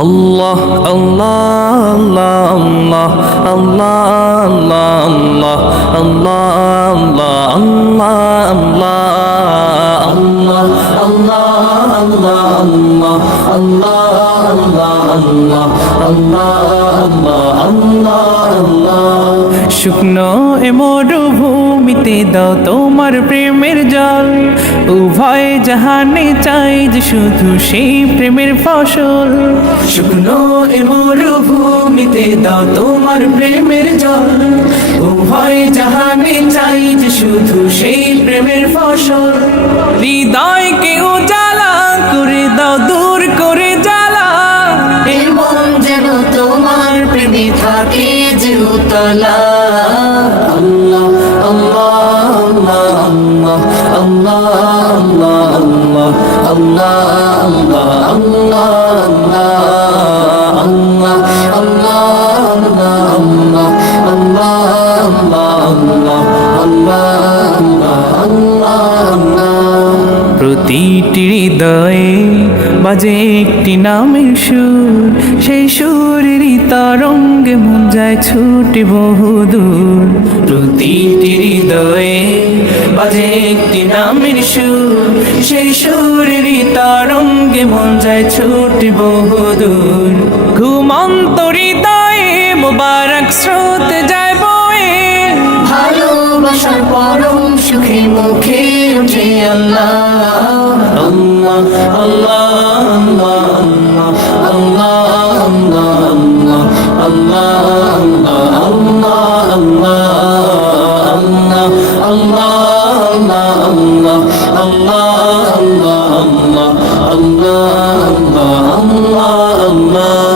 আল্লাহ আল্লাহ আল্লাহ আল্লাহ আল্লাহ আল্লাহ আল্লাহ আল্লাহ আল্লাহ আল্লাহ শুকনো এ মরুভূমিতে দাও তোমার প্রেমের জল উভয় জাহানে চাই যে শুধু সেই প্রেমের ফসল শুকনো এ মরুভূমিতে দাও তোমার প্রেমের জল উভয় জাহানে চাই যে শুধু সেই প্রেমের ফসল হৃদয়কে উজালা করে দাও দূর করে জ্বালা এমন যেন তোমার প্রেমে থাকে যে উতলা আল্লাহ আল্লাহ আল্লাহ আল্লাহ আল্লাহ প্রতিটি হৃদয়ে বাজে একটি নামের সুর সেই সুরেরই তরঙ্গে মন যায় ছুটে বহুদূর প্রতিটি হৃদয়ে বাজে একটি নামের সুর সেই সুরেরই তরঙ্গে মন যায় ছুটে বহুদূর ঘুমন্ত হৃদয়ে মোবারক স্রোত যায় বয়ে ভালোবাসার পরম সুখে মুখে উঠে আল্লাহ আল্লাহ আল্লাহ আল্লাহ আল্লাহ